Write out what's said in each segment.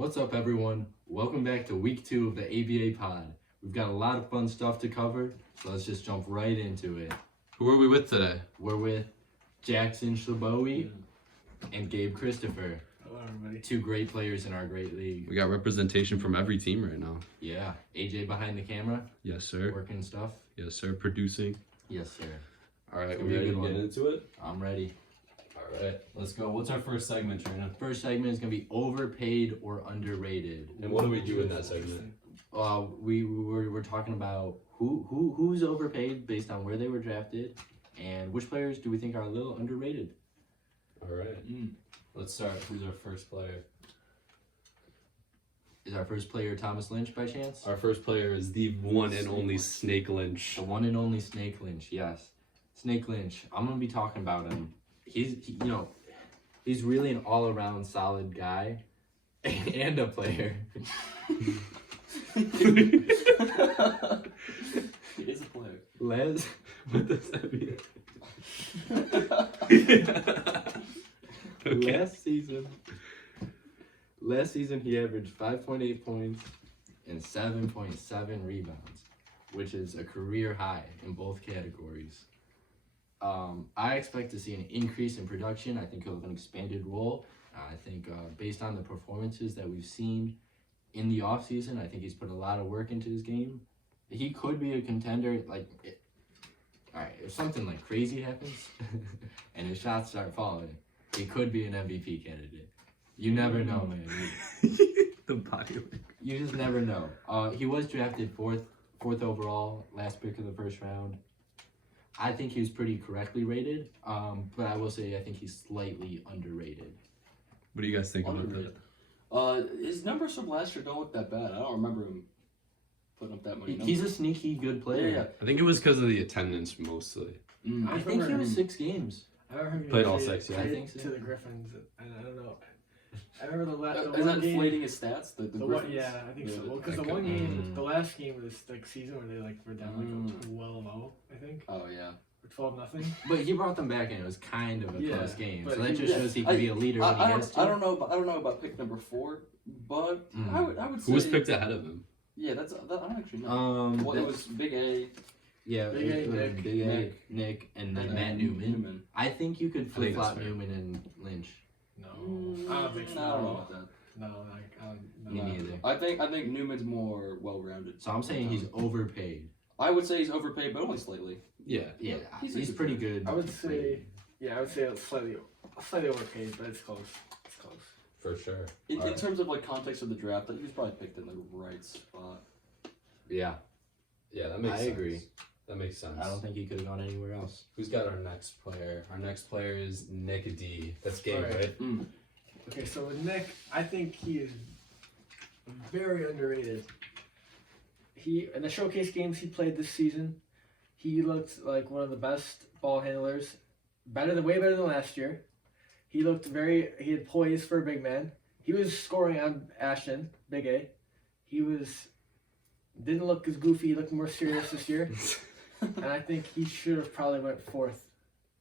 What's up, everyone? Welcome back to week 2 of the ABA pod. We've got a lot of fun stuff to cover, so let's just jump right into it. Who are we with today? We're with Jackson Schlabowie and Gabe Christopher. Hello, everybody. 2 great players in our great league. We got representation from every team right now. Yeah, AJ behind the camera, Yes, sir. working stuff. Yes, sir. Producing. Yes, sir. All right, It's we gonna be a ready good to one. get into it? I'm ready. All right, let's go. What's our first segment, Trina? First segment is going to be overpaid or underrated. And what do we do in that segment? We're talking about who's overpaid based on where they were drafted, and which players do we think are a little underrated. All right. Let's start. Who's our first player? Is our first player Thomas Lynch by chance? Our first player is the one and only Snake Lynch. The one and only Snake Lynch, yes. Snake Lynch. I'm gonna be talking about him. He's really an all-around solid guy and a player. He is a player. Les, What does that mean? Okay. Last season he averaged 5.8 points and 7.7 rebounds, which is a career high in both categories. I expect to see an increase in production. I think he'll have an expanded role. I think based on the performances that we've seen in the offseason, I think he's put a lot of work into his game. He could be a contender. Alright, if something like crazy happens and his shots start falling, he could be an MVP candidate. You never know, man. The body language. You just never know. He was drafted fourth overall, last pick of the first round. I think he was pretty correctly rated, but I will say I think he's slightly underrated. What do you guys think about that? His numbers from last year don't look that bad. I don't remember him putting up that many numbers. He's a sneaky good player. Yeah. I think it was because of the attendance mostly. I think he was 6 games. I remember him Played all traded- 6, yeah. I traded think so. to the Griffins, and I don't know. I remember the Is one that game. inflating his stats? The The one, Griffins? yeah, I think so. Yeah, Well, because I the could- one game, the last game of this season where they were down 12-0, I think, Oh yeah. or 12-0. But he brought them back and it was kind of a Yeah, close game. but So that he- just shows he can be a leader when he has to. I don't know about pick number 4, but I would say Who was picked ahead of him? Yeah, I don't actually know. Well, it was Big A. Yeah, Big A, Nick. Big A, Nick, and then Matt Newman. I think you could think flip flop that's fair. Newman and Lynch. No, I don't think so. No, I don't know about that. No, I don't Me know. neither. I think Newman's more well-rounded. So I'm saying he's overpaid. I would say he's overpaid, but only slightly. Yeah. Yeah, He's he's a good pretty player. good. I would say, it's slightly overpaid, but it's close. It's close. For sure. In terms of like context of the draft, he was probably picked in the right spot. Yeah, Yeah, that makes I sense. agree. That makes sense. I don't think he could have gone anywhere else. Who's got our next player? Our next player is Nick D. That's Gabe, Alright. right? Okay, so with Nick, I think he is very underrated. In the showcase games he played this season, he looked like one of the best ball handlers, way better than last year. He had poise for a big man. He was scoring on Ashton, Big A. Didn't look as goofy, he looked more serious this year. And I think he should have probably went 4th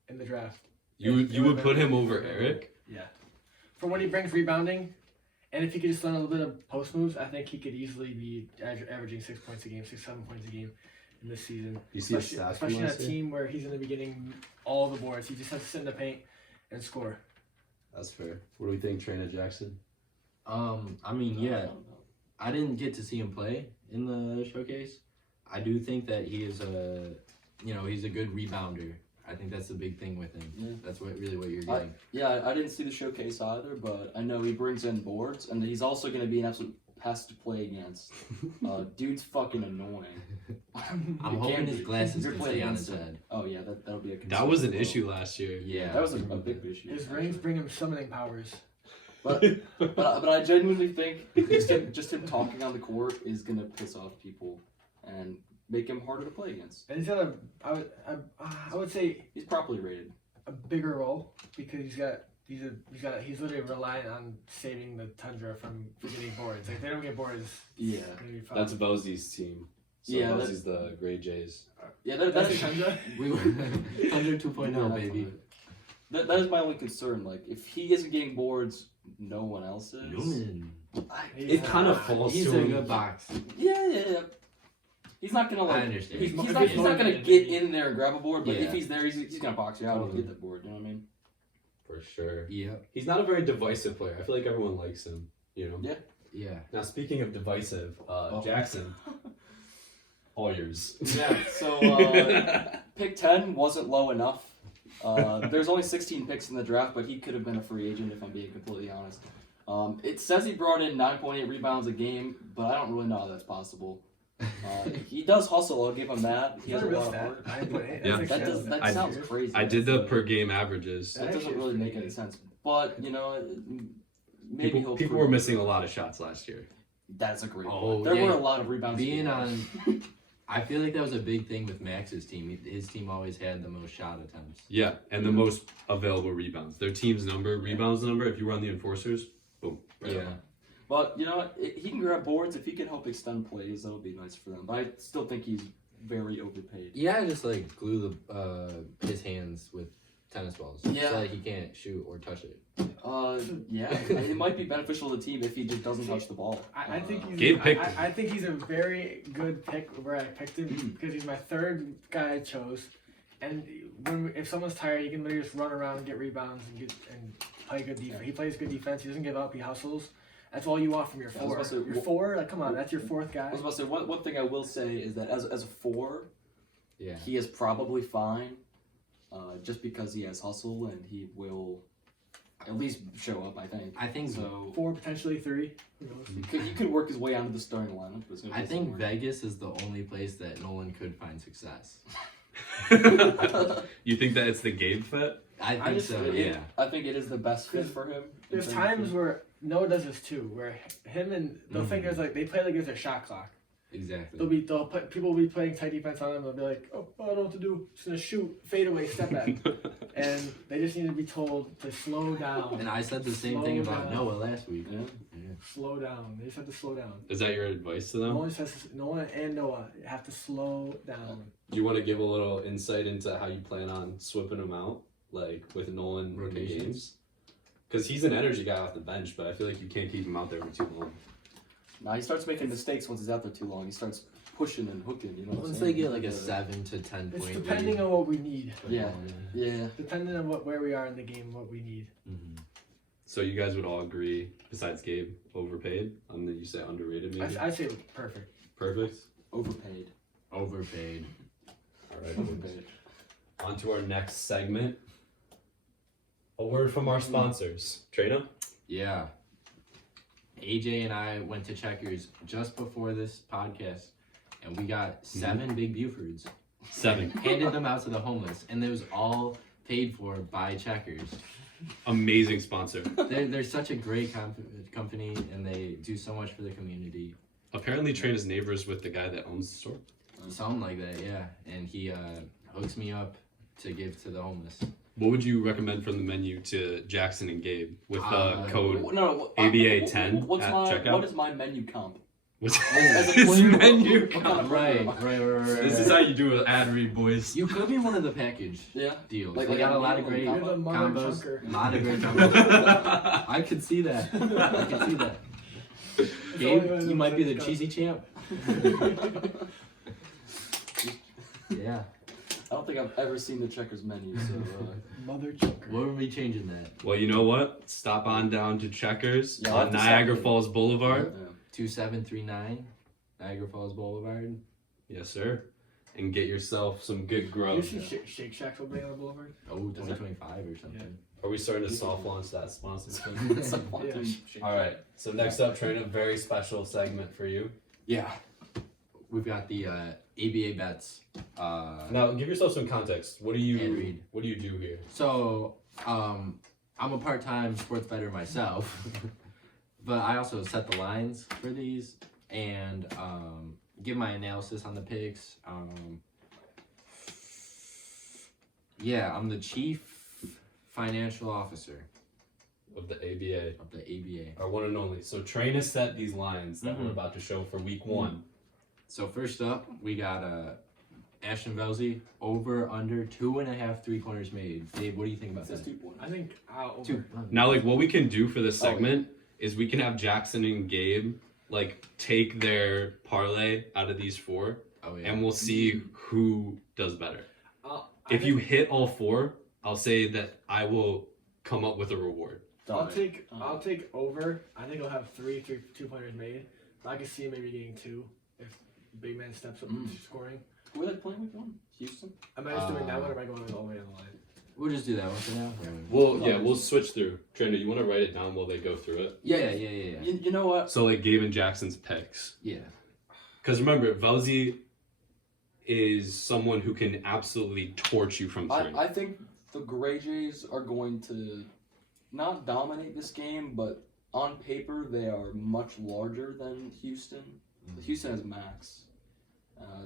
in the draft. You would put him over Eric? Yeah. For what he brings rebounding, and if he could just learn a little bit of post moves, I think he could easily be averaging 6 points a game, 7 points a game in this season. You see Especially, especially in a team where he's going to be getting all the boards. He just has to sit in the paint and score. That's fair. What do we think, Trina Jackson? I mean, yeah, I didn't get to see him play in the showcase. I do think that he is he's a good rebounder. I think that's the big thing with him. Yeah. That's really what you're getting. I didn't see the showcase either, but I know he brings in boards, and he's also going to be an absolute pest to play against. Dude's fucking annoying. I'm You hoping can't his be. glasses You're can playing stay on his against head. Oh yeah, that'll be a concern. That was an as well. issue last year. Yeah, That was a big issue. His rings bring him summoning powers. But I genuinely think just him talking on the court is gonna piss off people and make him harder to play against. And he's got I would say He's properly rated. a bigger role because he's literally relying on saving the Tundra from getting boards. Like if they don't get boards, Yeah. it's gonna be fine. That's Bozie's team. So Yeah, Bozie's the Grey Jays. Yeah, That's that's Tundra. We were 100 baby. That is my only concern. Like if he isn't getting boards, no one else is. Newman. It kind of falls He's to a him. good box. Yeah. He's not gonna I like. understand. He's If not he's gonna motivated, get maybe. in there and grab a board, but Yeah. if he's there, he's gonna box you out and Totally. get that board. You know what I mean? For sure. Yep. He's not a very divisive player. I feel like everyone likes him. You know. Yeah. Now speaking of divisive, Jackson, all yours. Yeah. So pick 10 wasn't low enough. There's only 16 picks in the draft, but he could have been a free agent if I'm being completely honest. It says he brought in 9.8 rebounds a game, but I don't really know how that's possible. He does hustle. I'll give him that. He has a lot of heart. Yeah. That sounds crazy. I did the per game averages. That doesn't really make any sense. But you know, maybe he'll. People were missing a lot of shots last year. That's a great. Oh, point. There yeah. were a lot of rebounds. Being on, I feel like that was a big thing with Max's team. His team always had the most shot attempts. Yeah, and the most available rebounds. Their team's rebounds number. If you run the enforcers, boom. Right Yeah. on. But you know what? He can grab boards if he can help extend plays. That'll be nice for them. But I still think he's very overpaid. Yeah, just like glue his hands with tennis balls. Yeah. So that he can't shoot or touch it. Yeah, it might be beneficial to the team if he just doesn't touch the ball. I think he's. Gabe picked him. I think he's a very good pick where I picked him because he's my third guy I chose, and if someone's tired, he can literally just run around, get rebounds, and play good defense. He plays good defense. He doesn't give up. He hustles. That's all you want from your Yeah, I was four. about to say, Your four, like come on, that's your fourth guy. I was about to say one thing I will say is that as a 4, Yeah. he is probably fine, just because he has hustle and he will at least show up. I think. I think So 4, potentially 3. Who knows? he could work his way onto the starting lineup. But it's gonna I be think somewhere. Vegas is the only place that Nolan could find success. You think that it's the Gabe fit? I think just- so. It- Yeah. I think it is the best fit for him. There's times where Noah does this too, where him and they'll think there's like they play like there's a shot clock. Exactly. People will be playing tight defense on them. They'll be like, oh, I don't know what to do. Just gonna shoot, fade away, step back, and they just need to be told to slow down. And I said the same thing Slow about down. Noah last week. Yeah. Slow down. They just have to slow down. Is that your advice to them? Noah and Noah have to slow down. Do you want to give a little insight into how you plan on swapping him out, like with Nolan in the Rotations? games? Because he's an energy guy off the bench, but I feel like you can't keep him out there for too long. Nah, he starts making mistakes once he's out there too long. He starts pushing and hooking. You know. what I'm Once saying? they get like a 7 to 10 It's point depending lead. on what we need. Yeah. Yeah. Depending on where we are in the game, what we need. Mhm. So you guys would all agree, besides Gabe, overpaid? You say underrated maybe? I say perfect. Perfect. Overpaid. Overpaid. All right. Overpaid. On to our next segment. A word from our sponsors. Trina? Yeah. AJ and I went to Checkers just before this podcast, and we got 7 Big Bufords. 7. Handed them out to the homeless, and it was all paid for by Checkers. Amazing sponsor. They're such a great company, and they do so much for the community. Apparently Trina's neighbors with the guy that owns the store. Something like that, yeah. And he hooks me up to give to the homeless. What would you recommend from the menu to Jackson and Gabe with code No, ABA10 What's at my checkout? what is my menu comp? What's As a his player, menu? what kind of Right. program? This is how you do an ad read, boys. You could be one of the package Yeah. deals. Like They got a lot of meal great and You're the mother combos. chunker. A lot of great combos. I could see that. I could see that. Gabe, you might be the cheesy champ. Yeah. I don't think I've ever seen the Checkers menu, so Mother chunker. What are we changing that? Well, you know what? Stop on down to Checkers Yeah, I'll have on to Niagara stop Falls Boulevard. 2739 Niagara Falls Boulevard. Yes, sir. And get yourself some good You grub. see Shake Shack's opening on the boulevard? Oh, 2025 or something. Are we starting to soft launch that sponsor? Yeah. All right. So next up, Trina, very special segment for you. Yeah. We've got the ABA bets. Now, give yourself some context. What do And you read. What do you do here? So, I'm a part-time sports bettor myself, but I also set the lines for these and give my analysis on the picks. Yeah, I'm the chief financial officer Of the ABA, of the ABA. our one and only. So Trina set these lines that we're Mhm. about to show for week 1. So first up, we got Ashton Velsey over under 2.5 3-pointers made. Dave, what do you think about that? I think over. 2. Now, like what we can do for this Oh, yeah. segment is we can have Jackson and Gabe like take their parlay out of these 4, Oh yeah. and we'll see who does better. I If you think hit all 4, I'll say that I will come up with a reward. I'll take over. I think I'll have 3 2-pointers made. I can see maybe getting 2 if big man steps up scoring. Who are they playing week 1? Houston? Am I just doing that one or am I going all the way on the line? We'll just do that one for now. We'll switch through. Trainer, you want to write it down while they go through it? Yeah. You know what? So like Gabe and Jackson's picks. Yeah. Because remember, Velzy is someone who can absolutely torch you from 3. I think the Gray Jays are going to not dominate this game, but on paper they are much larger than Houston. Houston has Max.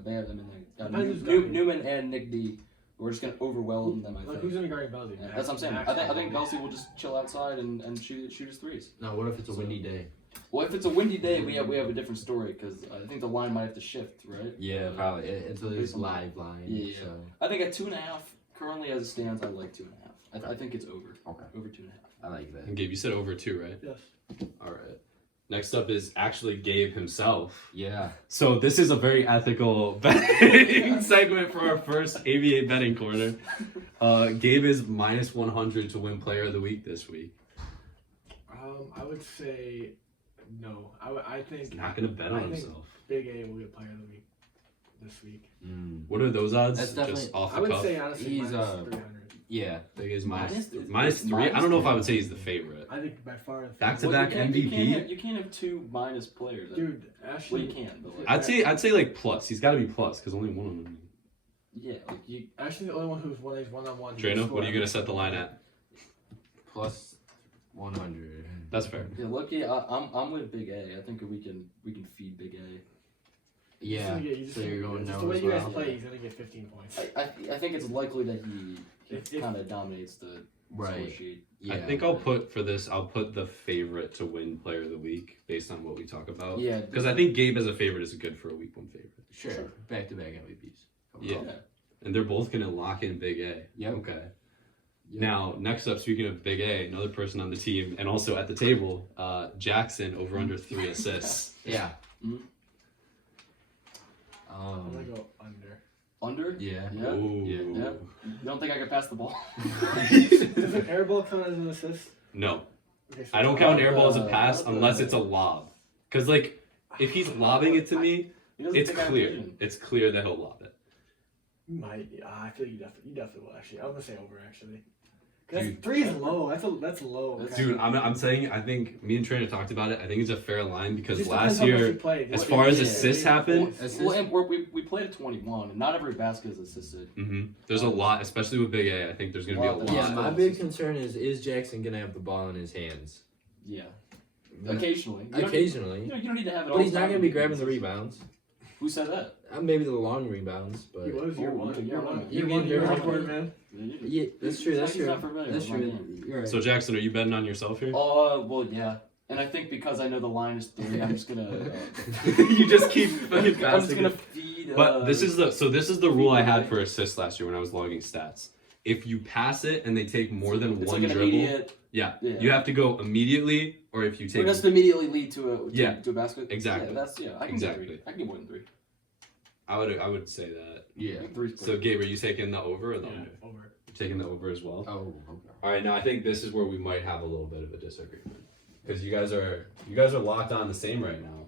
They have them in there. Newman and Nick D. We're just going to overwhelm them, I think. Who's going to guard Belzy? Yeah, that's what I'm saying. I think Belzy will just chill outside and shoot his threes. Now, what if it's a windy day? Well, if it's a windy day, we have a different story because I think the line might have to shift, right? Yeah, probably. It's a based on live line. Yeah. So. I think at 2.5, currently as it stands, I like 2.5. I think it's over. Okay. Over 2.5. I like that. And Gabe, you said over 2, right? Yes. All right. Next up is actually Gabe himself. Yeah. So this is a very ethical betting segment for our first ABA betting corner. Gabe is minus 100 to win Player of the Week this week. I would say no. I think He's not going to bet on himself. Big A will get Player of the Week this week. What are those odds? That's definitely- Just off I the would cuff. say honestly He's, minus 300. Yeah. Big is Minus minus 3. I don't know if I would say he's the favorite. I think by far. Back-to-back MVP? You can't have 2 minus players. Dude, Well, Ashley. you can, but like, I'd say like plus. He's got to be plus because only one of them. yeah, like you. Ashley's the only one who's one-on-one. Drano, what are you going to set the line at? Plus 100. That's fair. Yeah, lucky. I'm with Big A. I think we can feed Big A. Yeah. So you're going just no the way as you guys well. play, he's gonna get 15 points. I think it's likely that he If- kind of dominates the score Right. sheet. Yeah. I think I'll put the favorite to win Player of the Week based on what we talk about. Yeah, Because I think Gabe as a favorite is good for a week 1 favorite. Sure. Back-to-back MVPs. Yeah. Okay. And they're both going to lock in Big A. Yep. Okay. Yep. Now, next up, speaking of Big A, another person on the team and also at the table, Jackson over under 3 assists. Yeah. Mhm. I'm gonna go under. Under? Yeah. Yeah. Ooh. Yeah. You don't think I could pass the ball? Does an air ball count as an assist? No. Okay, so I don't count air ball as a Uh, pass uh, unless it's a lob. Because, like, if he's lobbing it to me, He doesn't it's think I have clear. vision. It's clear that he'll lob it. You might. I feel you definitely will actually. I'm gonna say over actually. 'Cause Dude. 3 is low. That's low. That's- okay? Dude, I'm saying, I think me and Trainer talked about it. I think it's a fair line because Just last depends how much year, you play. as What- far as Yeah. assists happen, Well, and we played at 21, and not every basket is assisted. there's a lot, especially with Big A. I think there's going to be a lot. Yeah, my big concern is Jackson gonna have the ball in his hands? Yeah. Occasionally. You Occasionally. don't need to have it all But he's the not time. gonna be grabbing the rebounds. Who said that? Maybe the long rebounds, but He was year Oh, one. yeah, Year one. you Year mean one. Year year one. one? Word, man. yeah, that's true. That's He's true. not familiar That's with my true. game. You're right. So, Jackson, are you betting on yourself here? Well, yeah. And I think because I know the line is 3, I'm just gonna. You just keep fucking I'm just passing gonna it. feed. But this is the rule I had for assists last year when I was logging stats. If you pass it and they take more than it's one like an dribble, immediate. yeah, Yeah. you have to go immediately, or if you It take doesn't immediately lead to a Yeah. to a basket. Exactly. Yeah, I can Exactly. get 3. I can get more than 3. I would say that. Yeah. 3's So, Gabe, are you taking the over or the Yeah, under? over. You're taking the over as well. Oh, okay. All right, now I think this is where we might have a little bit of a disagreement because you guys are locked on the same right now,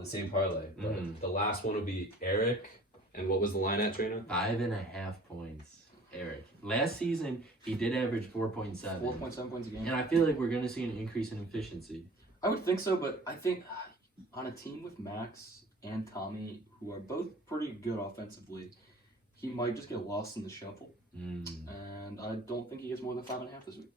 the same parlay. But Mhm. the last one would be Eric, and what was the line at, Trina? 5.5 points. Eric. Last season he did average 4.7. 4.7 points a game. And I feel like we're gonna see an increase in efficiency. I would think so, but I think on a team with Max and Tommy, who are both pretty good offensively, he might just get lost in the shuffle. And I don't think he gets more than 5.5 this week.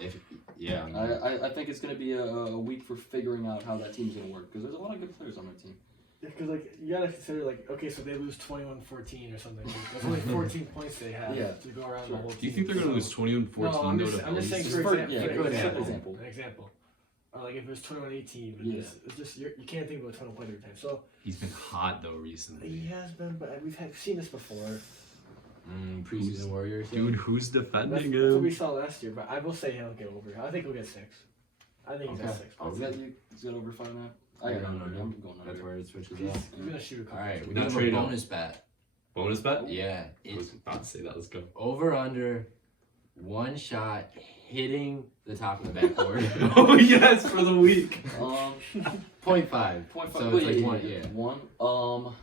I think it's going to be a week for figuring out how that team's going to work because there's a lot of good players on that team. Yeah, because like you gotta consider like okay, so they lose 21-14 or something. There's only 14 points they have Yeah. to go around Sure. the whole team. Do you think they're going to lose 21-14 No, I'm though just, to I'm just saying Phillies? for For- example. yeah, for good example. example. An example. Or like if it was 21-18, Yeah. it's just you can't think about 20 points every time. So He's been hot though recently. he has been, but we've seen this before. Preseason Warriors. Dude, who's That's defending what we him? saw last year. But I will say he'll get over. I think he'll get 6. I think he's Okay. at 6 Oh, points. Is that over 5.5? I got No, under. no, no. I'm going under. That's where it switches He's, up. he's gonna shoot a couple. All right, we Now have a trade up. bonus bet. Bonus bet? Yeah, I was it's about to say that. Let's go. over under one shot hitting the top of the backboard. Oh yes, for the week. 0.5. 0.5. So Wait, it's like one, yeah. One.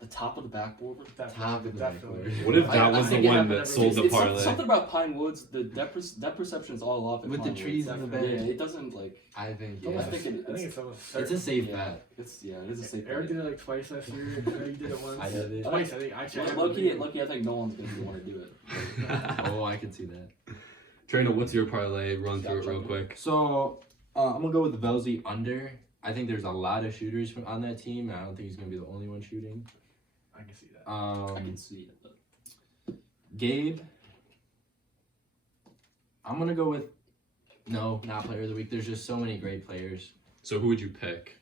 The top of the backboard. Top of the backboard. What if I that was the think it one happened that every sold the It's parlay? something about Pine Woods. The depth perception is all off. At With the Pine trees Woods. in the Yeah, back. it doesn't like. I think, I yeah. think I think it's almost It's certain. a safe Yeah. bet. It is a safe. Eric bet. did it like twice last year. You did it once. I did it. Twice, I think. Actually, I haven't Lucky, been- I think no one's gonna want to do it. Oh, I can see that. Trina, what's your parlay? Run through it real quick. So, I'm going to go with the Velzy under. I think there's a lot of shooters on that team, and I don't think he's going to be the only one shooting. I can see that. I can see it. But Gabe, I'm going to go with, no, not player of the week. There's just so many great players. So who would you pick?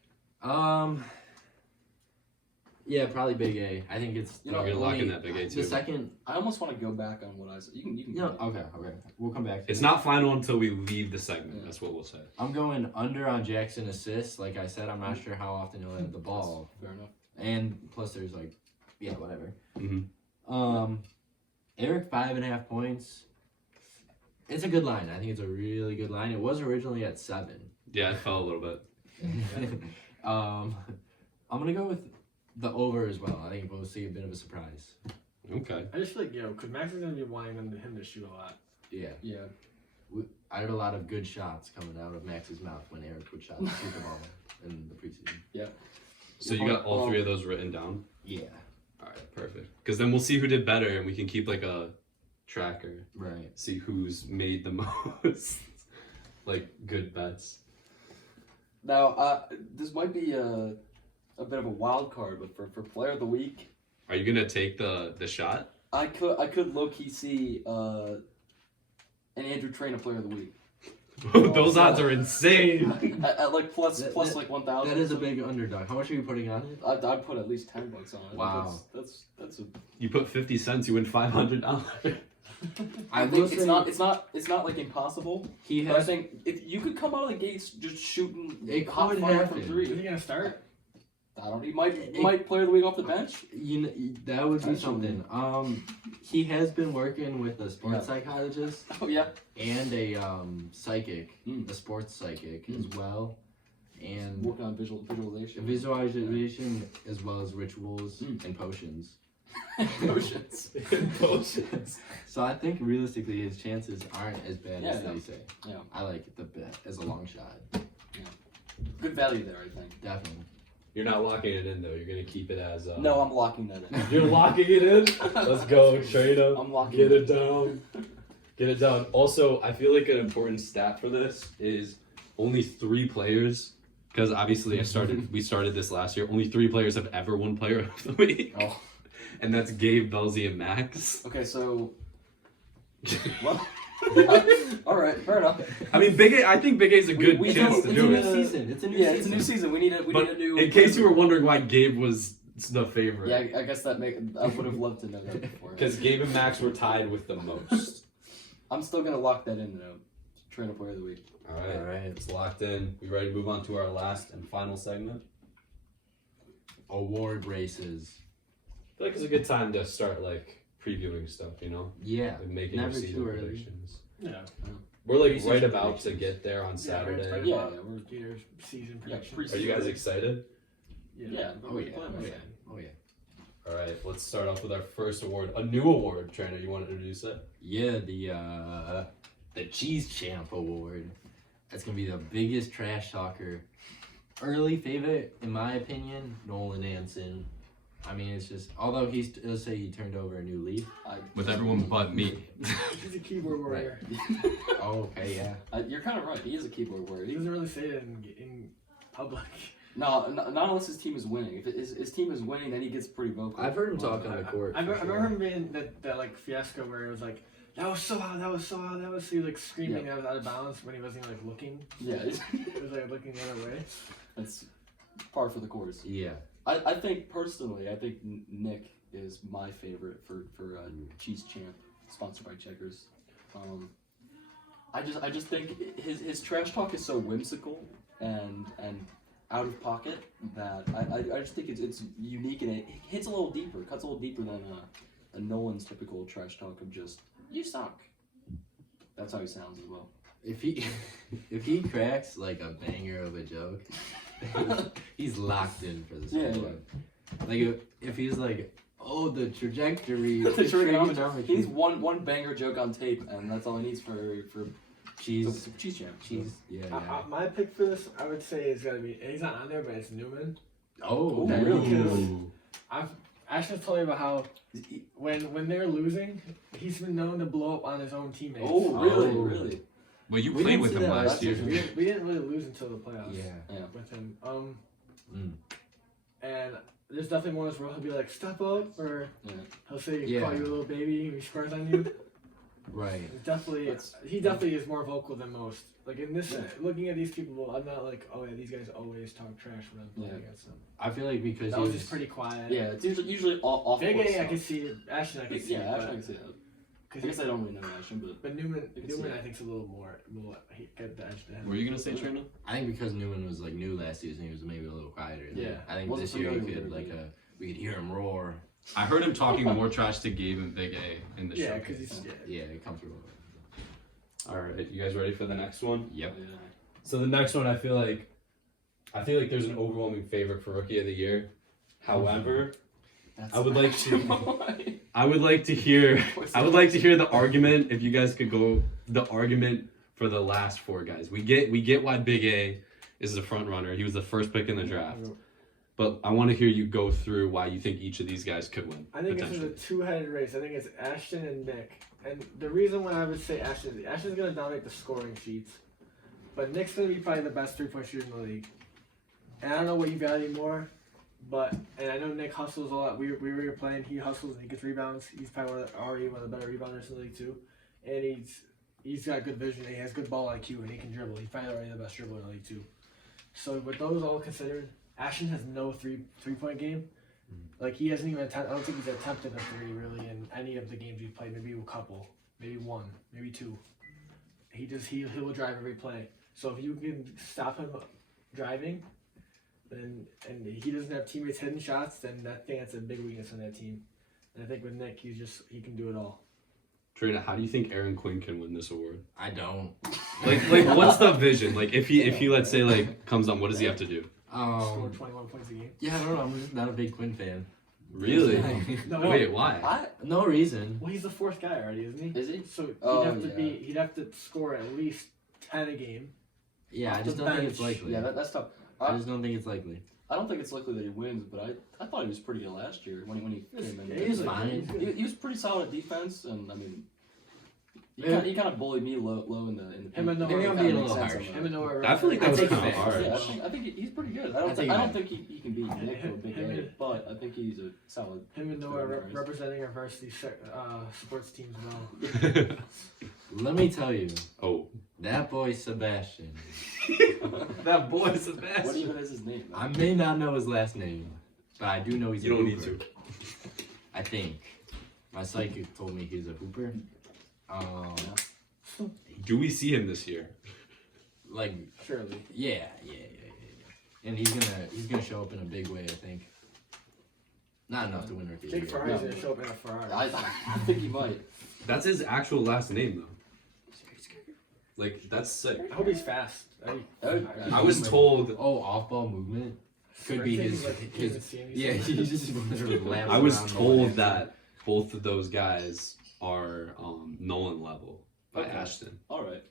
Yeah, probably Big A. I think it's You know, You're the locking only- that Big A The too. second, I almost want to go back on what I said. You can. no, okay. We'll come back to It's it. not final until we leave the segment. Yeah. That's what we'll say. I'm going under on Jackson assists. Like I said, I'm not sure how often he'll have the ball. Fair enough. And plus there's like, yeah, whatever. Mhm. Eric 5.5 points. It's a good line. I think it's a really good line. It was originally at 7. Yeah, it fell a little bit. I'm gonna go with the over as well. I think we'll see a bit of a surprise. Okay. I just feel like, because Max is going to be wanting him to shoot a lot. Yeah, Yeah. I heard a lot of good shots coming out of Max's mouth when Eric would shoot the ball in the preseason. So you got all three of those written down? Yeah, All right, perfect. Because then we'll see who did better, and we can keep like a tracker. right. See who's made the most like good bets. Now, this might be a bit of a wild card, but for player of the week, Are you gonna take the shot? I could low key see an Andrew Trainer player of the week Those odds are insane. at like plus That- like 1,000. That is a big underdog. How much are you putting on it? I'd put at least $10 on it. Wow. That's a. You put 50 cents, you win $500. I will think it's not like impossible. He But I has. think if you could come out of the gates just shooting It hot could fire happen. from three, Is he going to start? I don't know. He might player of the week off the bench. You know, that would be Potentially. something. He has been working with a sports Yeah. psychologist Oh yeah. and a psychic, Mm. a sports psychic as well, and Working on visualization. visualization as well as rituals Mm. and potions. Potions. Potions. So I think realistically his chances aren't as bad as Yeah. they say. Yeah. I like the bet as a long shot. Good value there, I think. Definitely. You're not locking it in though. You're gonna keep it as. No, I'm locking that in. You're locking it in. Let's go, Trina. I'm locking Get it down. Get it down. Also, I feel like an important stat for this is only 3 players. Because obviously, we started this last year. Only 3 players have ever won Player of the Week, Oh. and that's Gabe, Belzy, and Max. Okay, so. Well. All right, fair enough. I mean, Big A. I think Big A's a good we chance don't- to we do don't- it. season. It's a new Yeah, season. it's a new season. We need a But new. in case you were wondering why Gabe was the favorite, Yeah, I guess I would have loved to know that before. because Gabe and Max were tied with the most. I'm still gonna lock that in though. Trainer player of the week. All right, All right. it's locked in. We ready to move on to our last and final segment? Award races. I feel like it's a good time to start like previewing stuff, you know, Yeah. and making Never our season too early. predictions. Yeah. We're like Preseason right about to predictions. get there on Yeah, Saturday. right Yeah, about we're Gators season Yeah, predictions. Are you guys excited? Yeah. Oh yeah. Plan Oh was yeah. saying. Oh yeah. All right, let's start off with our first award, a new award. Trainer, you want to introduce it? Yeah, the Cheese Champ Award. That's gonna be the biggest trash talker. Early favorite, in my opinion, Nolan Anson. I mean, it's just although he'll say he turned over a new leaf. With everyone but me. He's a keyboard warrior. Oh, okay, yeah. You're kind of right. He is a keyboard warrior. He doesn't really say it in public. No, not unless his team is winning. If his team is winning, then he gets pretty vocal. I've heard him talk on the court. I for remember sure. him being that like fiasco where it was like, that was so hot, that was so hot, that was, he was like screaming that was out of bounds when he wasn't like looking. Yeah, He was like looking the other way. that's par for the course. Yeah. I think personally, I think Nick is my favorite for Cheese Champ, sponsored by Checkers. I just think his trash talk is so whimsical and out of pocket that I just think it's unique and it hits a little deeper, cuts a little deeper than a Nolan's typical trash talk of just you suck. That's how he sounds as well. If he cracks like a banger of a joke, he's locked in for this Yeah, one. Like if he's like, oh, the trajectory, The trigonometry. trigonometry. He needs one banger joke on tape, and that's all he needs for cheese jam. cheese. Yeah. My pick for this, I would say, is gonna be. He's not on there, but it's Newman. Oh, Okay. really? Ashton's told me about how when they're losing, he's been known to blow up on his own teammates. Oh, really, Oh. really? Well, you We played didn't with see him that last last year. season. We didn't really lose until the playoffs. Yeah. With him. Mm. And there's definitely moments where he'll be like, "Step up," or Yeah. he'll say, Yeah. "Call you a little baby," and he swears on you. Right. It's definitely, he definitely is more vocal than most. Like in this, looking at these people, I'm not like, oh yeah, these guys always talk trash when I'm playing against them. I feel like because That was he's just pretty quiet. Yeah, it's usually off. Big A, I can see. Ashton, I can see. Yeah, actually, I can see that. I Because guess I don't really know Ashton, but Newman, I can see I it. think's a little more. He got the edge to him. Were you gonna say Trina? I think because Newman was like new last season, he was maybe a little quieter. Yeah. I think Wasn't this year he familiar could with like it. we could hear him roar. I heard him talking more trash to Gabe and Big A in the Yeah, show. because he's. Yeah. Yeah, it comes through. All right, you guys ready for the next one? Yep. yeah. So the next one, I feel like there's an overwhelming favorite for Rookie of the Year. However, That's I would like to- why. I would like to hear the argument. If you guys could go the argument for the last four guys, we get why Big A is the front runner. He was the first pick in the draft. But I want to hear you go through why you think each of these guys could win. I think this is a two-headed race. I think it's Ashton and Nick. And the reason why I would say Ashton's going to dominate the scoring sheets. But Nick's going to be probably the best three-point shooter in the league. And I don't know what you value more, and I know Nick hustles a lot. We were playing, he hustles and he gets rebounds. He's probably already one of the better rebounders in the league too. And he's got good vision, and he has good ball IQ, and he can dribble. He's probably already the best dribbler in the league too. So with those all considered, Ashton has no three-point game. Like he hasn't even I don't think he's attempted a three really in any of the games he's played. Maybe a couple, maybe one, maybe two. He will drive every play. So if you can stop him driving, and he doesn't have teammates hitting shots, then I think that's a big weakness on that team. And I think with Nick, he can do it all. Trina, how do you think Aaron Quinn can win this award? I don't. Like what's the vision? Like if he let's say like comes on, what does he have to do? Score 21 points a game. Yeah, I don't know. I'm just not a big Quinn fan. Really? No, Wait, why? No reason. Well, he's the fourth guy already, isn't he? Is he? So Oh, he'd have to score at least 10 a game. Yeah, I Off just the don't think it's bench. likely. Yeah, that's tough. I just don't think it's likely. I don't think it's likely that he wins, but I thought he was pretty good last year when he came in. He was fine. He was pretty solid at defense, and I mean, Yeah. he kind of bullied me low in the Him and Noah maybe are I'm being being a little harsh. Him and Noah. I feel like that was take kind of it. harsh. Yeah, I think he's pretty good. I I don't think think he can beat Nick or Big him A, and- but I think he's a solid. Him and Noah Very are nice. representing our varsity sports teams well. Let me tell you, Oh, that boy Sebastian. that boy's the What best. even is his name? I may not know his last name, but I do know he's You a don't need hooper. to. I think. My psychic told me he's a hooper. Do we see him this year? Like, Surely. yeah. And he's gonna show up in a big way, I think. Not enough to win Rookie of the Jake Year. Ferrari's gonna show up in a Ferrari. I think he might. That's his actual last name though. Like that's sick. I hope he's fast. I was told. Oh, off-ball movement could be his. Yeah, he's just lamps I was around the told lamps. that both of those guys are Nolan level by Okay. Ashton. All right.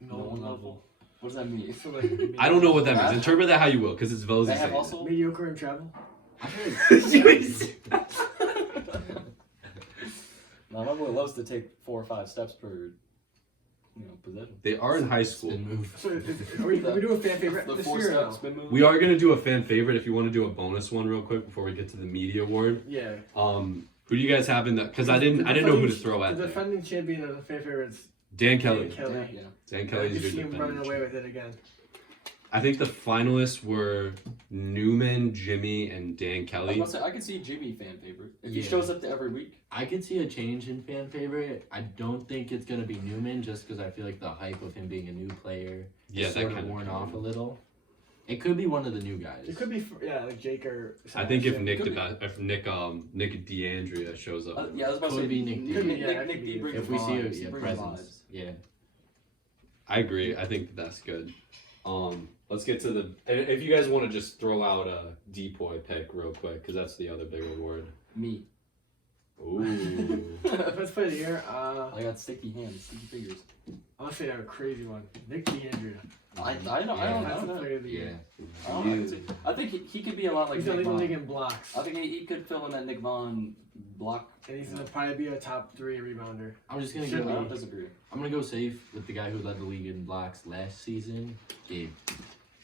Nolan level. What does that mean? So like, I don't know what that means. Interpret that how you will, because it's Velzy They have saying also. mediocre in travel. No, my boy loves to take 4 or 5 steps per, possession. They are in high school. Spin move. So are we do a fan favorite The this 4 year? step Or no? spin move. We are gonna do a fan favorite. If you want to do a bonus one real quick before we get to the media award. Yeah. Who do you guys have in that? Because I didn't know who to throw at The there. defending champion of the fan favorites. Dan Kelly. Yeah. Dan I Kelly's can your see him running defending. away with it again. I think the finalists were Newman, Jimmy, and Dan I was Kelly. about to say, I could see Jimmy fan favorite if he Yeah. shows up to every week. I could see a change in fan favorite. I don't think it's gonna be Newman, just because I feel like the hype of him being a new player Yeah, is that sort kind of of worn off a little. It could be one of the new guys. It could be like Jake or. I think if Sebastian. Nick D'Andrea shows up, Yeah, I was about to Could say be Nick D. Could be, yeah, Nick that D could be. brings If we see a vibes. He brings presence, vibes. yeah. I agree. I think that's good. Let's get to the. And if you guys want to just throw out a Depoy pick real quick, because that's the other big award. Me. Ooh. Let's play the year. I got sticky hands, sticky fingers. I'm gonna say I have a crazy one. Nick D'Andrea. I don't That's the know. player of the Yeah. year. I think he could be a lot like He's Nick gonna lead the Vaughn. league in blocks. I think he could fill in that Nick Vaughn block. And he's gonna probably be a top 3 rebounder. I'm just gonna Should I go. don't disagree. I'm gonna go safe with the guy who led the league in blocks last season, Gabe.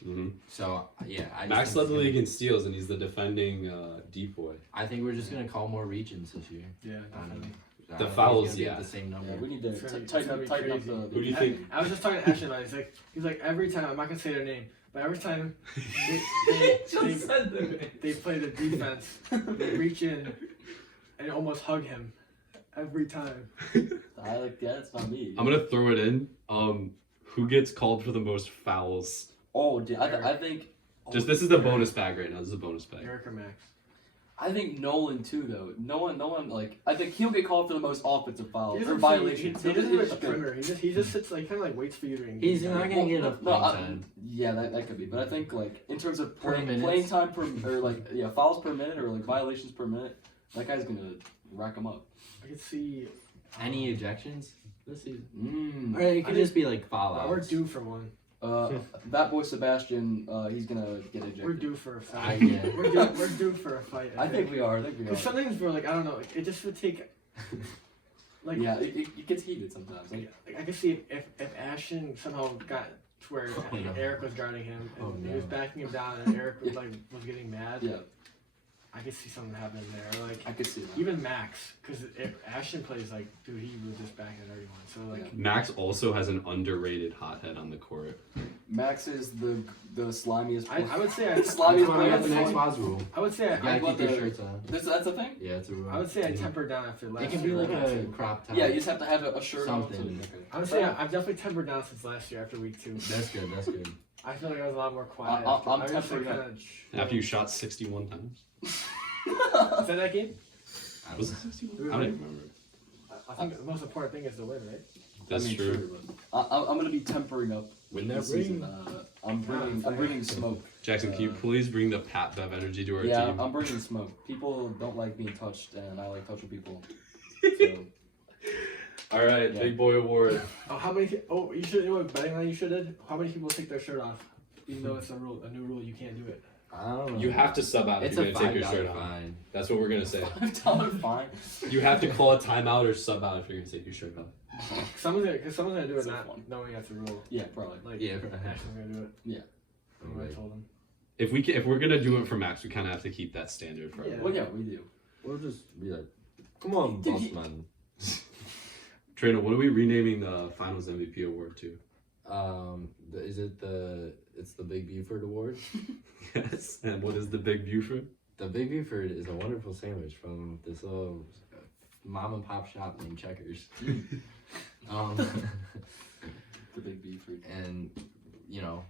Mm-hmm. So yeah, I just Max think led it's the gonna- league in steals, and he's the defending Depoy. I think we're just gonna call more regions this year. Yeah, I don't know. definitely. I don't The think fouls, it's gonna be at yeah. the same number. Yeah, we need to It's gonna be tighten up crazy. the. Who do you think? I was just talking to Ashton about it. He's like every time, I'm not gonna say their name, but every time they play the defense, they reach in and almost hug him every time. I like that. It's not me. I'm gonna throw it in. Who gets called for the most fouls? Oh, dude, I think. Just this is the bonus bag right now. This is a bonus bag. Eric or Max? I think Nolan too, though. No one like. I think he'll get called for the most offensive fouls He or doesn't violations. He doesn't do it He's at the perimeter. He just sits like kind of like waits for you to engage. He's not gonna get enough playing time. Yeah, that could be. But I think like in terms of Per minute. playing time per or like fouls per minute or like violations per minute, that guy's gonna rack them up. I could see. Any ejections this season? Mm. Or it could I just be like foul Well, we're outs. due for one. That boy Sebastian, he's gonna get ejected. We're due for a I fight. get. We're due for a fight. I think we are. Because sometimes bro, like I don't know, like, it just would take. Like Yeah, it gets heated sometimes. Like, I could see if Ashton somehow got to where Oh, no. Eric was guarding him and Oh, he was no. backing him down and Eric was like was getting mad. yeah, I could see something happening there. Like I could see that. even Max, because if Ashton plays like, dude, he was just backing everyone. So like, Max also has an underrated hothead on the court. Max is the slimiest. I would say I Slimy That's is why I playing got the the next next spots rule. I would say You I gotta want keep your the- shirts on. That's a thing. Yeah, it's a rule. I would say I tempered down after last It can year. be like a crop top. Yeah, you just have to have a shirt on. Something. Okay. I would say I've definitely tempered down since last year after week 2. That's good. That's good. I feel like I was a lot more quiet. I'm I was just, like, tempered kinda After you shot 61 times. Is that that game? Was it 61? We were I don't right. even remember. I think the most important thing is the win, right? That's I mean, true. but I'm gonna be tempering up. Win this that season. ring. I'm bringing smoke. Jackson, can you please bring the Pat Bev energy to our Yeah, team? I'm bringing smoke. People don't like being touched, and I like touching people. So, All right, Yeah. Big Boy Award. Oh, how many? Oh, you should. You know what betting line you should did? How many people take their shirt off, even though it's a rule, a new rule, you can't do it. I don't know. You have to sub out if It's you're a going to take your $5 shirt off. fine. That's what we're going to say. $5 fine. You have to call a timeout or sub out if you're going to take your shirt off. Someone's gonna do it So not fun. knowing that's a rule. Yeah, probably. Like Yeah, Ashton's gonna do it. Yeah. I Alright. told him. If we're going to do it for Max, we kind of have to keep that standard for Yeah. everyone. Well, yeah, we do. We'll just be like, come on, Did boss he- man. Trina, what are we renaming the Finals MVP award to? It's the Big Buford Award. Yes. And what is the Big Buford? The Big Buford is a wonderful sandwich from this little mom and pop shop named Checkers. The big Buford. And you know,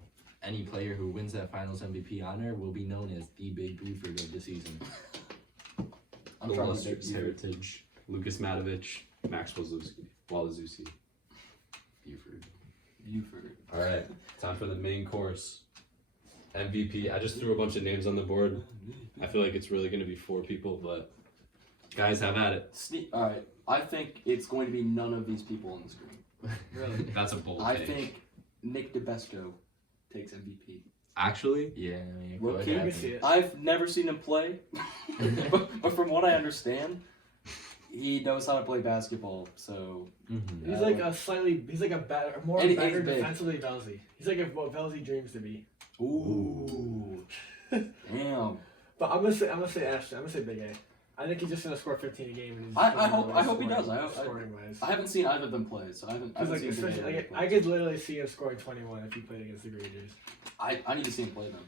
any player who wins that Finals MVP honor will be known as the Big Buford of the season. I'm trying to Illustrious make heritage. Lucas Matovich, Max Wazowski. Buford. Buford. All right, time for the main course. MVP. I just threw a bunch of names on the board. I feel like it's really going to be 4 people, but guys, have at it. All right. I think it's going to be none of these people on the screen. Really? That's a bold I take. think Nick DeBesco takes MVP. Actually, Yeah, I mean, it Well, could can you happen. see it? I've never seen him play, but from what I understand, he knows how to play basketball. So Mhm. He's like a slightly. He's like a better, more And better he's big. defensively Velzy. He's like what Velzy dreams to be. ooh, damn. But I'm gonna say Ashton. I'm gonna say Big A. I think he's just gonna score 15 a game. And he's I hope he does. Scoring wise. I haven't seen either of them play, so I haven't Like, seen especially, either of them I play. could literally see him scoring 21 if he played against the Rangers. I need to see him play them.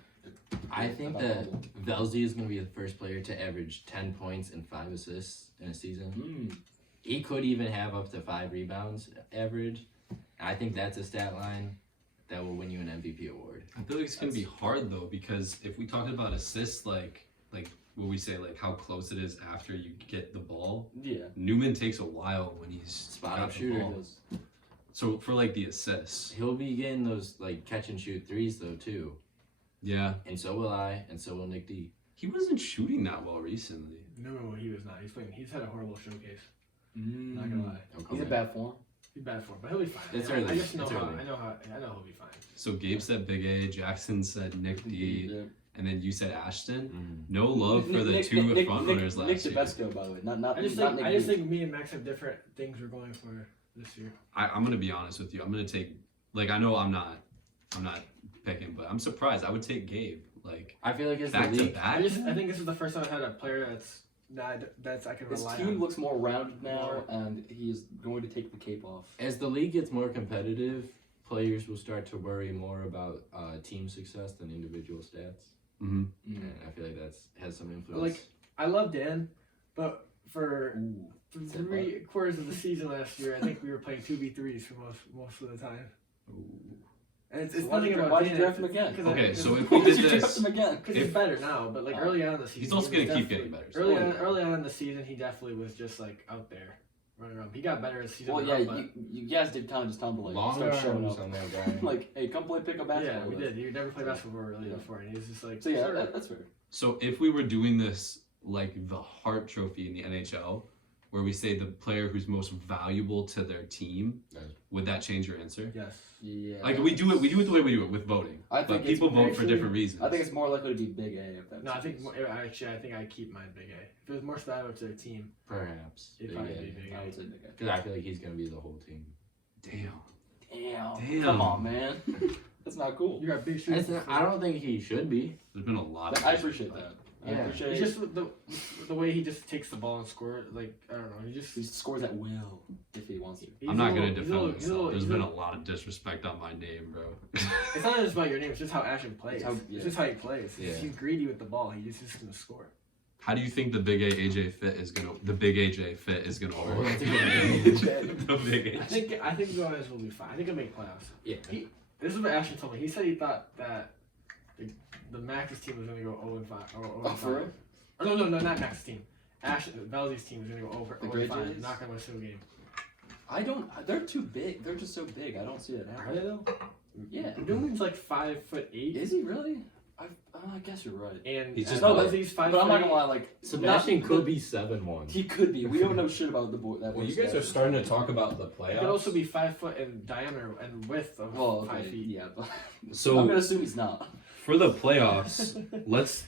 I think that Velzy is going to be the first player to average 10 points and 5 assists in a season. He could even have up to 5 rebounds average. I think that's a stat line that will win you an MVP award. I feel like it's gonna be hard though, because if we talk about assists, like what we say, like how close it is after you get the ball. Yeah. Newman takes a while when he's Spot got up the shooter. ball. So for like the assists, He'll be getting those like catch and shoot threes though too. yeah, And so will I, and so will Nick D. he wasn't shooting that well recently. No, he was not. He's had a horrible showcase. Mm. Not gonna lie. He's in bad form. He's bad for it, but he'll be fine. It's I early. just know It's how. early. I know he'll be fine. So Gabe said Big A, Jackson said Nick D, Yeah. and then you said Ashton. Mm. No love for the two front runners Nick last year. DeBesco, by the way, not I just not think Nick I just D. think me and Max have different things we're going for this year. I'm gonna be honest with you. I'm gonna take, like, I know I'm not picking, but I'm surprised. I would take Gabe, like, I feel like it's back the to league. back. I think this is the first time I've had a player that's I can His rely team on. looks more rounded now, More. and he's going to take the cape off. As the league gets more competitive, players will start to worry more about team success than individual stats. Mm-hmm. And I feel like has some influence. Like, I love Dan, but for Ooh. 3/4 of the season last year, I think we were playing 2v3s for most of the time. And it's So nothing about why'd you Dan. draft him again? Okay, so if we Why'd did you draft this, him again? Because he's better now, but like early on in the season, he's also he was gonna keep definitely- getting better. Early on in the season, he definitely was just like out there running around. He got better as the season Well, went yeah, on, you guys did kind of just tell him to like long start showing arms up. on that guy. Like, hey, come play pickup but basketball. yeah, we with us. did. You never played Yeah. basketball really Yeah. before, and he was just like, So yeah, sure. that's fair. So if we were doing this like the Hart Trophy in the NHL, where we say the player who's most valuable to their team, Yes. would that change your answer? Yes. Yeah. Like we do it the way we do it with voting. I think But it's people vote for actually- different reasons. I think it's more likely to be Big A if that's. No, I the think case. I think I keep mine Big A. If it was more valuable to their team, Perhaps. it'd Big probably A. be Big I A. would say Big A. Because I feel like he's gonna be the whole team. Damn. Damn. Come on, man. That's not cool. You got big shoes. I don't think he should be. There's been a lot. Of I appreciate that. I Yeah. appreciate It's just the way he just takes the ball and score. Like, I don't know. he scores at will if he wants to. I'm not gonna he's a defend little- myself. he's a little- There's he's been a- a lot of disrespect on my name, bro. It's not just about your name. It's just how Ashton plays. It's how- It's yeah. just how he plays. Yeah. He's greedy with the ball. He's just gonna score. How do you think the Big AJ fit is gonna work? That's a good name. The Big I think the guys will be fine. I think he'll make playoffs. Yeah. This is what Ashton told me. He said he thought that the Max's team was gonna go 0-5 or 0-5. Oh, for real? Or no, not Max's team. Velzy's team is gonna go over The Great 0-5. Jays? Not gonna win a single game. I don't. They're too big. They're just so big. I don't see it Are happening. they though? Yeah. Newman's like 5'8", Is he really? I guess you're right. and He's just Velzy's 5'3". But I'm not gonna lie. Like Sebastian not- could be 7'1". He could be. We don't know shit about the boy. That Well, boy you guys are Sebastian. starting to talk about the He could also be 5 foot in diameter and width of Well, 5 okay, feet. yeah, but So I'm gonna assume he's not. for the playoffs,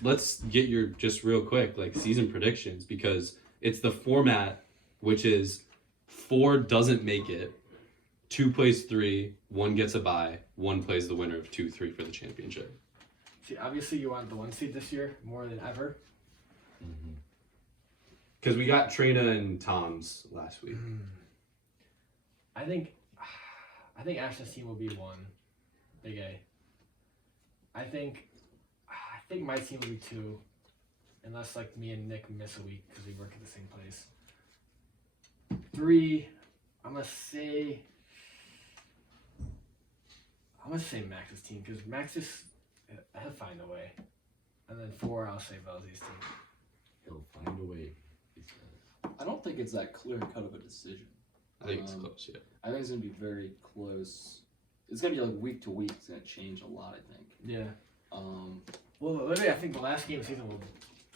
let's get your just real quick like season predictions, because it's the format which is 4 doesn't make it, 2 plays 3, 1 gets a bye, 1 plays the winner of 2-3 for the championship. See, obviously you want the 1 seed this year more than ever. Because we got Trina and Tom's last week. I think Ashton's team will be 1, Big A. I think my team will be 2, unless like me and Nick miss a week because we work at the same place. 3, I'm gonna say Max's team because Max just he'll find a way, and then 4 I'll say Velzy's team. He'll find a way. He says. I don't think it's that clear cut of a decision. I think it's close, yeah. I think it's gonna be very close. It's gonna be like week to week. It's gonna change a lot. I think. Yeah. Well, Well, literally, I think the last game of the season will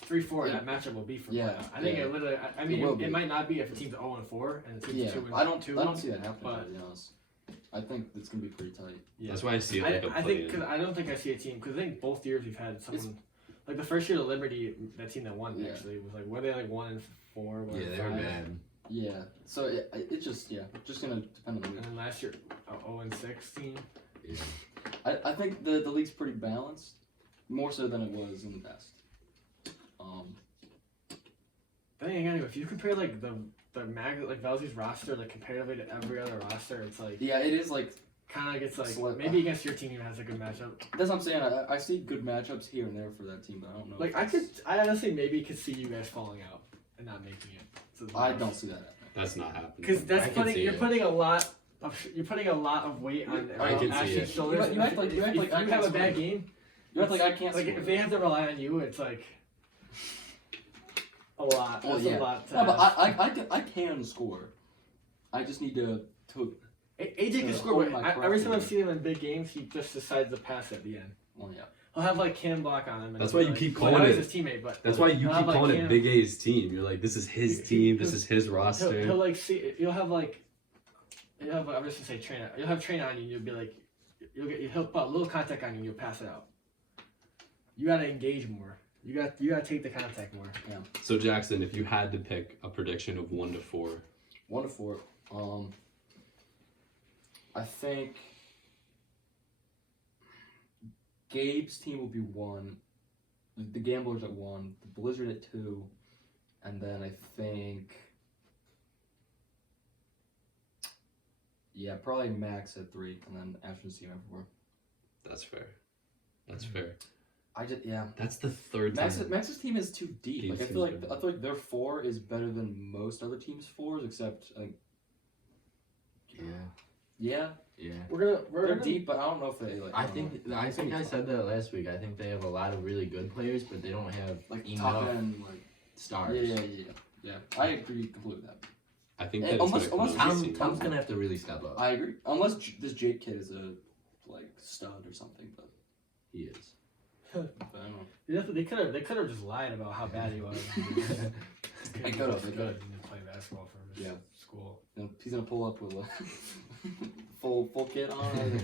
3-4. Yeah. That matchup will be for Yeah, playoff. I think yeah. it literally. I mean, will be. it might not be if the team's 0-4 and the team's yeah. 2-2. I don't see that happening. but- To be honest, I think it's gonna be pretty tight. Yeah. That's why I see it like a I think play-in. because I don't think I see a team because I think both years we've had someone like the first year the Liberty, that team that won Yeah. actually was like were they like 1-4? 1-5? Yeah, they were bad. Yeah. So it just just gonna depend on the week. And then last year 0-6 team. Yeah. I think the league's pretty balanced, more so than it was in the past. Then again, if you compare like the Velsey's roster like comparatively to every other roster, it's like Yeah, it is like kind of gets like Slight- maybe against your team has a good matchup. that's what I'm saying. I see good matchups here and there for that team, but I don't know. Like I honestly maybe could see you guys falling out and not making it. I don't see that. That's not happening. Because I can see you're it. putting a lot of weight on I can see Ashton's it. shoulders. You act like- if you act like I you can't have a bad score. game, You act like I can't. like score. if they have to rely on you, it's like a lot. Well, That's yeah. a lot. To No, but ask. I can score. I just need to. AJ can to score, hold but my every time I've breath. seen him in big games, he just decides to pass at the end. Well, yeah. He'll have like Cam block on him. And That's he'll why be you like, keep well, calling now it- he's his teammate, but That's why you he'll keep have, like, calling it Cam- Big A's team. You're like, this is his team. This is his roster. He'll like see. You'll have like. You'll have. I'm just gonna say train. You'll have train on you. And you'll be like. He'll put a little contact on you. and You'll pass it out. You gotta engage more. You gotta take the contact more. So Jackson, if you had to pick a prediction of 1 to 4, 1 to 4. I think Gabe's team will be 1. The Gamblers at 1. The Blizzard at 2. And then I think. Yeah, probably Max at 3. And then Ashton's team at 4. that's fair. That's fair. Yeah. That's the third time. Max's team is too deep. Gabe's Like I team's feel like good. their 4 is better than most other teams' 4s, except yeah, We're they're gonna deep, but I don't know if they like. I don't know. think I said that last week. I think they have a lot of really good players, but they don't have like enough top end, like stars. yeah. I agree completely with that. I think And that it's unless- gonna come unless out this Tom's season. gonna have to really step up. I agree, unless this Jake kid is a like stud or something, but He is. I don't know. They could have just lied about how bad he was. They could have. He didn't play basketball for his school. You know, he's gonna pull up with a full kit on.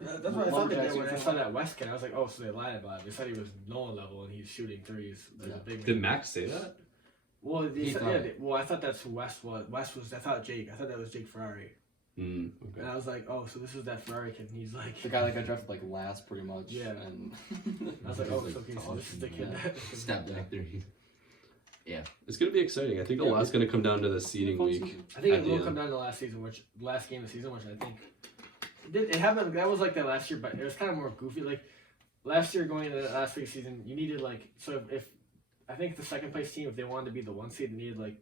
That's what I thought they did when I saw that West kid. I was like, oh, so they lied about it. They said he was Nolan level and he's shooting threes. Like a big Did man. Max say that? Well, they He said, thought yeah, it. well, I thought that's who West was. West was. I thought that was Jake Ferrari. Okay. And I was like, oh, so this is that Ferrari kid. And he's like, The guy that got drafted like last, pretty much. Yeah. And I was like, He's oh, like so, okay, so tall this is the and- kid. yeah. that- Step back three. It's gonna be exciting. I think a Yeah, lot's gonna come down to the seeding week. I think At it the will end. come down to last season, last game of the season, which I think it happened. That was like that last year, but it was kind of more goofy. Like last year, going into the last week's season, you needed like if I think the second place team, if they wanted to be the 1 seed, they needed like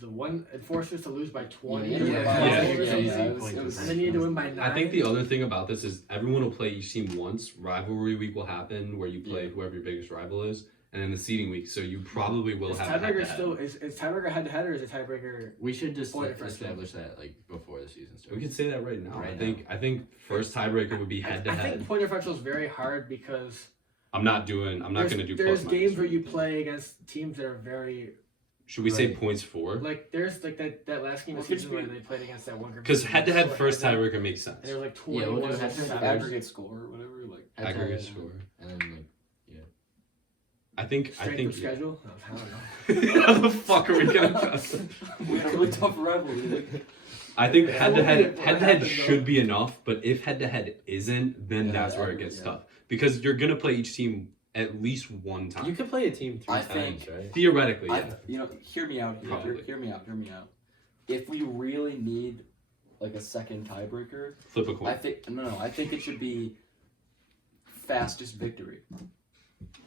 the one enforcers to lose by 20. Yeah, or yeah, by yeah, 12 or yeah, something. yeah, it was- And they needed to win by 9. I think the other thing about this is everyone will play each team once. Rivalry week will happen where you play Yeah. whoever your biggest rival is, and then the seeding week. So you probably will is have a tiebreaker head-to-head. still is tiebreaker head to head or is it tiebreaker? We should just Point differential. establish that like before the season starts. We could say that right now. Right I think first tiebreaker would be head to I think head. point differential is very hard because I'm not gonna do there's plus games minus. where you play against teams that are very Should we say Right. points for? like there's like that last game of Well, could season where you- they played against that one group. Because head to head So first head-to-head, tiebreaker makes sense. And it was like Yeah, 21 we'll do to head-to-head 7. aggregate score or whatever. Like Head to Aggregate head, score. and then like I think Strength of schedule? No, I don't know. How the fuck are we gonna? we had a really tough rivalry. Like, I think Yeah, head to head what head to head happened, should though? be enough, but if head to head isn't, then Yeah, that's where it yeah. gets tough. Because you're gonna play each team at least one time. you can play a team three I times, think- right? Theoretically, yeah. hear me out. Probably. Hear me out. If we really need like a second tiebreaker, Flip a coin. I think it should be fastest victory.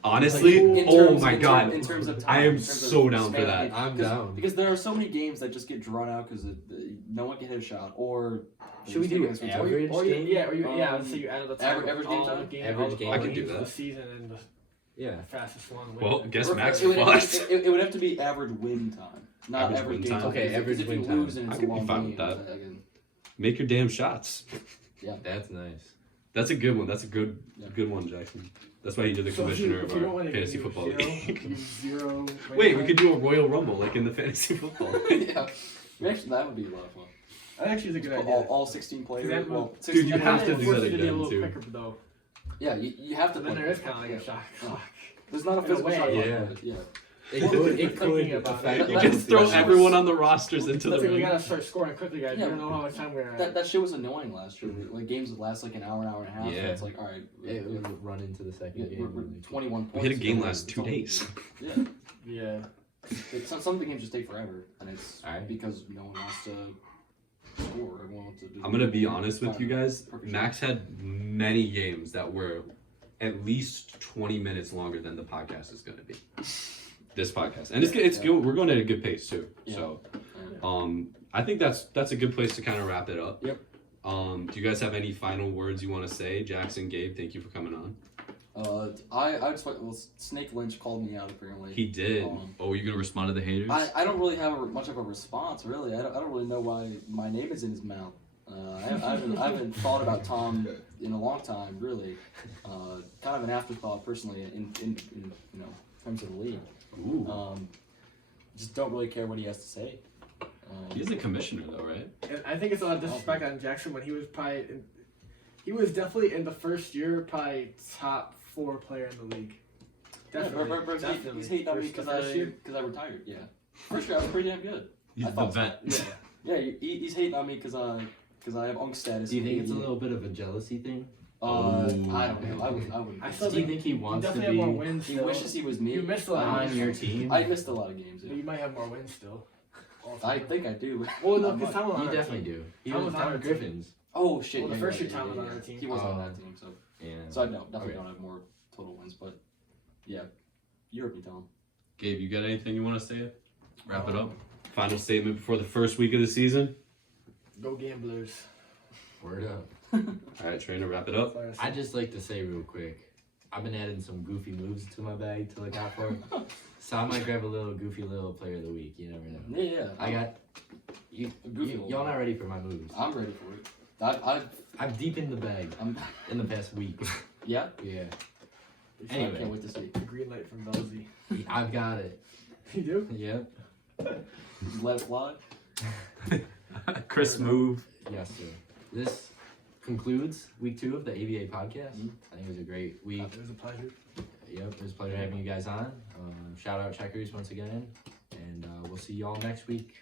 Honestly, In oh terms- my in ter- god. In terms of time, I am in terms of so down for span of that. game. I'm 'Cause- down. Because there are so many games that just get drawn out because no one can hit a shot, or Should we do there's no average? time. Or yeah, let's Um, say you added the average- time average all game time? the game, Average all the, game all I the can do games of that. the season and the Yeah. fastest one. Well, wins. guess Or- Max it would, fucked. it would have to be average win time, not Average average win game time. time. Okay, because average if win you time. lose and I it's could a be long fine game, with that. again, Make your damn shots. That's nice. That's a good one. That's a good Yeah. good one, Jackson. That's why you did the So if commissioner if of you don't our win a game, fantasy you football zero, league. you zero. Wait, we could do a Royal Rumble like in the fantasy football. yeah, actually, that would be a lot of fun. That actually is a good idea. All 16 players. That Well, would- 16 you have to It do forces that you to be a again, little too. quicker though. Yeah, you have to. So then play. there is kind of like a Yeah. shot Yeah. clock. There's not a In a physical way, shot clock, yeah. but yeah. It Well, could thinking about affect it. You That- just throw that- everyone on the rosters into the That's like we ring. gotta start scoring quickly, guys. Yeah. We don't know how much time we're at. That shit was annoying last year. Like games would last like an hour and a half. Yeah. And it's like all right, It would run into the second we're game. 21 We points. had a game and last it's 2 all- days. Yeah. Yeah. some of the games just take forever, and it's Alright. because no one wants to score. Everyone wants to do. I'm gonna be honest with you guys. Perfect. Max had many games that were at least 20 minutes longer than the podcast is gonna be. This podcast, and it's good. We're going at a good pace too. Yeah. So, I think that's a good place to kind of wrap it up. Yep. Do you guys have any final words you want to say? Jackson, Gabe, thank you for coming on. I just well, Snake Lynch called me out apparently. He did. Um, Oh, you gonna respond to the haters? I don't really have much of a response, really. I don't really know why my name is in his mouth. I haven't thought about Tom in a long time, really. Kind of an afterthought, personally, in terms of the league. Ooh. Just don't really care what he has to say. He's a commissioner though, right? And I think it's a lot of disrespect on Jackson when he was he was definitely in the first year probably top 4 player in the league. Definitely. Yeah, Definitely. he's hating on me First- the because first year. I retired. Yeah, first year I was pretty damn good. He's I the thought so. vet. Yeah, he's hating on me because I have unk status. Do you think it's a little bit of a jealousy thing? I don't know. I wouldn't. I still Do you think he you wants to definitely have more be wins He still. wishes he was me. You missed a lot of on games. your team? I missed a lot of games. But Yeah. you might have more wins still. I think I do. Well, no, Not because much. Tom was on You our definitely team. do. He Tom was was on on our team. Griffins. Oh shit! Well, the yeah, first yeah, year Tom yeah, was on yeah. our team. He was on Oh. that team, so Yeah. I definitely Okay. don't have more total wins, but yeah, you're me, Tom. Gabe, you got anything you want to say? Wrap it up. Final statement before the first week of the season. Go Gamblers. Word up. All right, Trainer, wrap it up. That's all I gotta say. I'd just like to say real quick, I've been adding some goofy moves to my bag to look out for. So I might grab a little goofy little player of the week. You never know. Yeah. I got you. Goofy little Y'all guy. not ready for my moves? I'm ready for it. I'm deep in the bag I'm. in the past week. Yeah. Yeah. I Anyway. can't wait to see. The green light from Belzy. I've got it. You do? Yep. Just let it fly. Chris, move. Yes, sir. This concludes week 2 of the ABA podcast. I think it was a great week. It was a pleasure. Yep, it was a pleasure having you guys on. Shout out Checkers once again, and we'll see y'all next week.